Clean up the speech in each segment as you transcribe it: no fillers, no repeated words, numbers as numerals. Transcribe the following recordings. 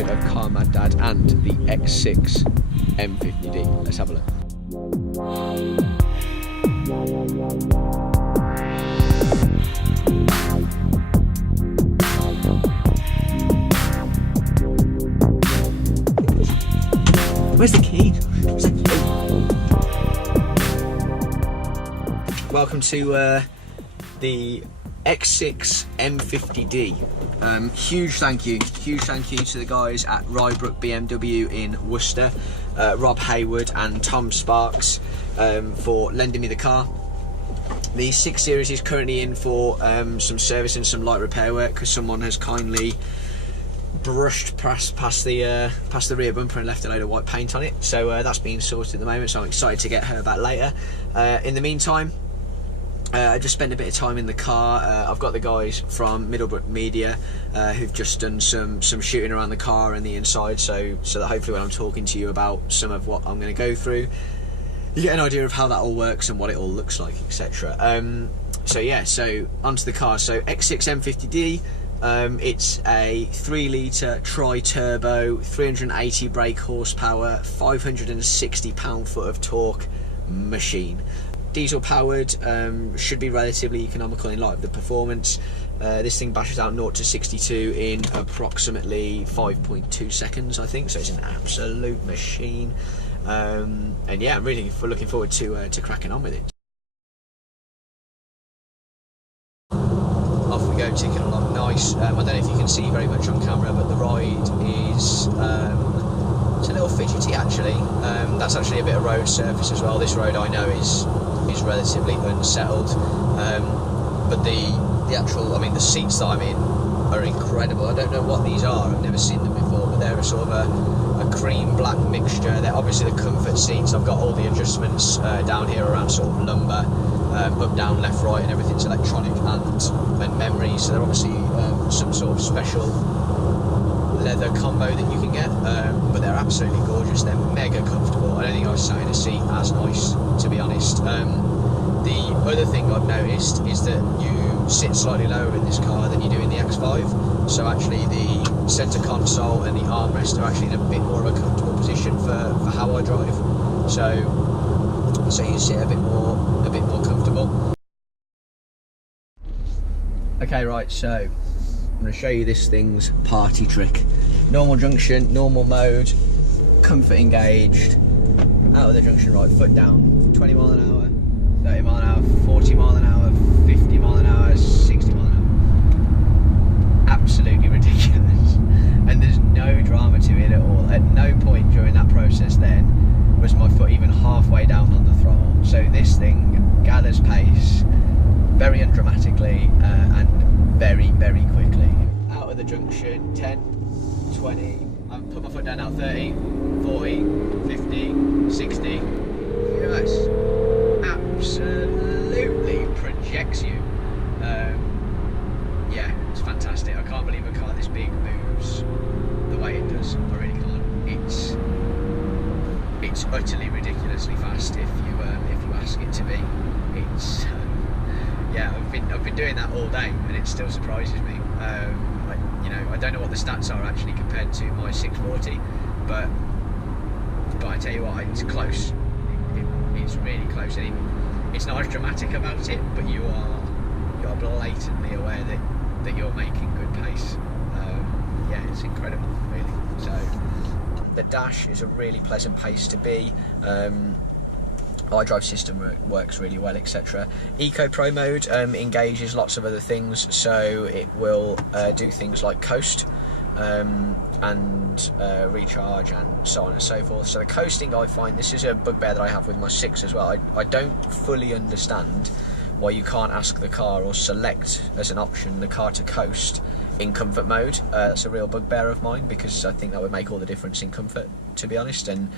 episode of Car Mad Dad and the X6 M50d. Let's have a look. Where's the key? Welcome to the X6 M50d. Huge thank you to the guys at Rybrook BMW in Worcester, Rob Hayward and Tom Sparks, for lending me the car. The 6 Series is currently in for some service and some light repair work because someone has kindly brushed past the rear bumper and left a load of white paint on it. So that's being sorted at the moment, so I'm excited to get her back later. In the meantime, I just spent a bit of time in the car. I've got the guys from Middlebrook Media who've just done some shooting around the car and the inside, so that hopefully when I'm talking to you about some of what I'm going to go through, you get an idea of how that all works and what it all looks like, etc. So yeah, so onto the car. So X6 M50d, it's a 3 litre tri-turbo, 380 brake horsepower, 560 pound-foot of torque machine. Diesel powered, should be relatively economical in light of the performance. This thing bashes out 0 to 62 in approximately 5.2 seconds, I think, so it's an absolute machine. And yeah, I'm really looking forward to cracking on with it. Off we go, ticking along nice. I don't know if you can see very much on camera, but the ride is it's a little fidgety actually. That's actually a bit of road surface as well. This road I know is relatively unsettled, but the actual, I mean, the seats that I'm in are incredible. I don't know what these are, I've never seen them before, but they're a sort of a cream black mixture. They're obviously the comfort seats. I've got all the adjustments down here around sort of lumbar, up, down, left, right, and everything's electronic and memory, so they're obviously some sort of special leather combo that you can get, but they're absolutely gorgeous. They're mega comfortable. I don't think I've sat in a seat as nice, to be honest. The other thing I've noticed is that you sit slightly lower in this car than you do in the X5, so actually the centre console and the armrest are actually in a bit more of a comfortable position for how I drive, so you sit a bit more comfortable. Okay, right, so I'm going to show you this thing's party trick. Normal junction, normal mode, comfort engaged, out of the junction, right, foot down, 20 mile an hour, 30 mile an hour, 40 mile an hour, 50 mile an hour, 60 mile an hour. Absolutely ridiculous. And there's no drama to it at all. At no point during that process then was my foot even halfway down on the throttle. So this thing gathers pace very undramatically and very, very quickly. Out of the junction, 10, 20, I've put my foot down now, 30, 40, 50, 60, yes, absolutely projects you. Yeah, it's fantastic. I can't believe a car this big moves the way it does. I really can't. It's utterly ridiculously fast if you ask it to be. It's yeah, I've been doing that all day and it still surprises me. I don't know what the stats are actually compared to my 640, but I tell you what, it's close. It's really close. And it's not as dramatic about it, but you are blatantly aware that you're making good pace. Yeah, it's incredible, really. So the dash is a really pleasant place to be. iDrive system works really well, etc. Eco Pro mode engages lots of other things, so it will do things like coast and recharge and so on and so forth. So the coasting, I find this is a bugbear that I have with my 6 as well. I don't fully understand why you can't ask the car or select as an option the car to coast in comfort mode. That's a real bugbear of mine because I think that would make all the difference in comfort, to be honest. And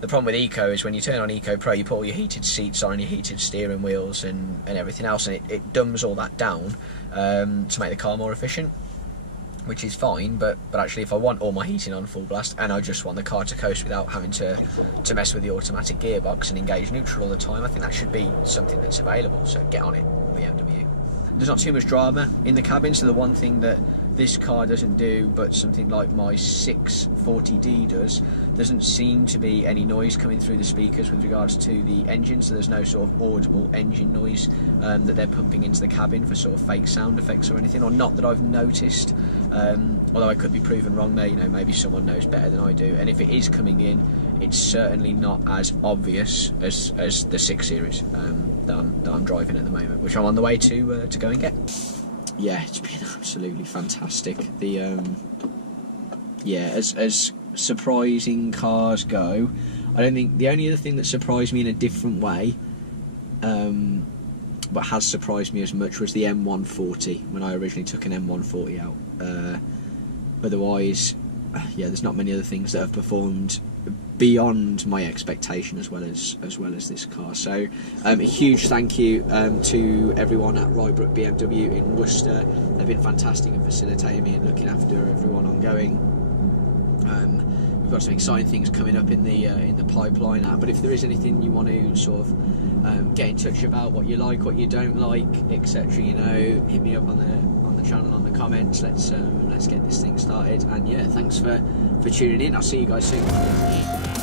the problem with Eco is when you turn on Eco Pro, you put all your heated seats on and your heated steering wheels and everything else, and it dumbs all that down to make the car more efficient, which is fine, but actually if I want all my heating on full blast and I just want the car to coast without having to mess with the automatic gearbox and engage neutral all the time, I think that should be something that's available, so get on it, BMW. There's not too much drama in the cabin, so the one thing that this car doesn't do, but something like my 640D does. Doesn't seem to be any noise coming through the speakers with regards to the engine, so there's no sort of audible engine noise that they're pumping into the cabin for sort of fake sound effects or anything, or not that I've noticed. Although I could be proven wrong there, you know, maybe someone knows better than I do. And if it is coming in, it's certainly not as obvious as the 6 Series that I'm driving at the moment, which I'm on the way to go and get. Yeah, it's been absolutely fantastic. The yeah, as surprising cars go, I don't think the only other thing that surprised me in a different way, but has surprised me as much, was the M140 when I originally took an M140 out. Otherwise, yeah, there's not many other things that have performed beyond my expectation as well as this car. So a huge thank you to everyone at Rybrook BMW in Worcester. They've been fantastic in facilitating me and looking after everyone ongoing. We've got some exciting things coming up in the pipeline now, but if there is anything you want to sort of get in touch about, what you like, what you don't like, etc., you know, hit me up on the channel, on the comments. Let's get this thing started. And yeah, thanks for tuning in. I'll see you guys soon.